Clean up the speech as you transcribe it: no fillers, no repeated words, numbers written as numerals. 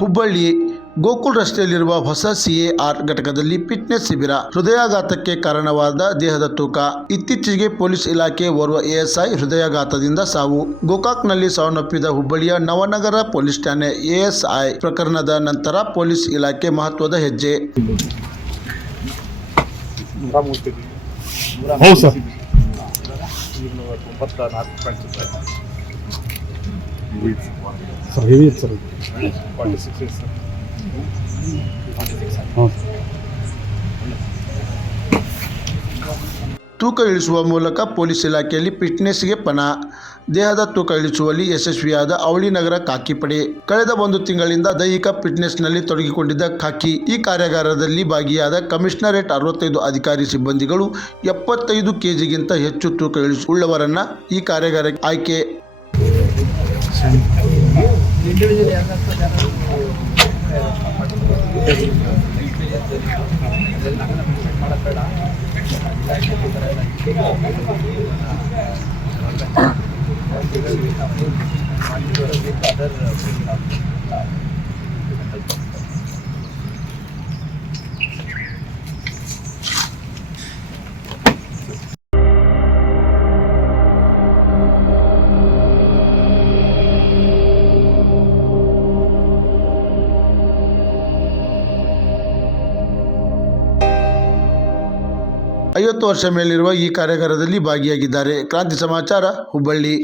ಹುಬ್ಬಳ್ಳಿ ಗೋಕುಲ್ ರಸ್ತೆಯಲ್ಲಿರುವ ಹೊಸ ಸಿಎಆರ್ ಘಟಕದಲ್ಲಿ ಫಿಟ್ನೆಸ್ ಶಿಬಿರ. ಹೃದಯಾಘಾತಕ್ಕೆ ಕಾರಣವಾದ ದೇಹದ ತೂಕ. ಇತ್ತೀಚೆಗೆ ಪೊಲೀಸ್ ಇಲಾಖೆ ಓರ್ವ ಎಎಸ್ಐ ಹೃದಯಾಘಾತದಿಂದ ಸಾವು. ಗೋಕಾಕ್ನಲ್ಲಿ ಸಾವನ್ನಪ್ಪಿದ ಹುಬ್ಬಳ್ಳಿಯ ನವನಗರ ಪೊಲೀಸ್ ಠಾಣೆ ಎಎಸ್ಐ ಪ್ರಕರಣದ ನಂತರ ಪೊಲೀಸ್ ಇಲಾಖೆ ಮಹತ್ವದ ಹೆಜ್ಜೆ. ತೂಕ ಇಳಿಸುವ ಮೂಲಕ ಪೊಲೀಸ್ ಇಲಾಖೆಯಲ್ಲಿ ಫಿಟ್ನೆಸ್ಗೆ ಪಣ. ದೇಹದ ತೂಕ ಇಳಿಸುವಲ್ಲಿ ಯಶಸ್ವಿಯಾದ ಅವಳಿ ನಗರ ಖಾಕಿ ಪಡೆ. ಕಳೆದ 1 ತಿಂಗಳಿಂದ ದೈಹಿಕ ಫಿಟ್ನೆಸ್ನಲ್ಲಿ ತೊಡಗಿಕೊಂಡಿದ್ದ ಖಾಕಿ ಈ ಕಾರ್ಯಾಗಾರದಲ್ಲಿ ಭಾಗಿಯಾದ ಕಮಿಷನರೇಟ್ 65 ಅಧಿಕಾರಿ ಸಿಬ್ಬಂದಿಗಳು 75 ಕೆಜಿಗಿಂತ ಹೆಚ್ಚು ತೂಕ ಉಳ್ಳವರನ್ನ ಈ ಕಾರ್ಯಾಗಾರಕ್ಕೆ ಆಯ್ಕೆ. ಐವತ್ತು ವರ್ಷ ಮೇಲಿರುವ ಈ ಕಾರ್ಯಾಗಾರದಲ್ಲಿ ಭಾಗಿಯಾಗಿದ್ದಾರೆ. ಕ್ರಾಂತಿ ಸಮಾಚಾರ, ಹುಬ್ಬಳ್ಳಿ.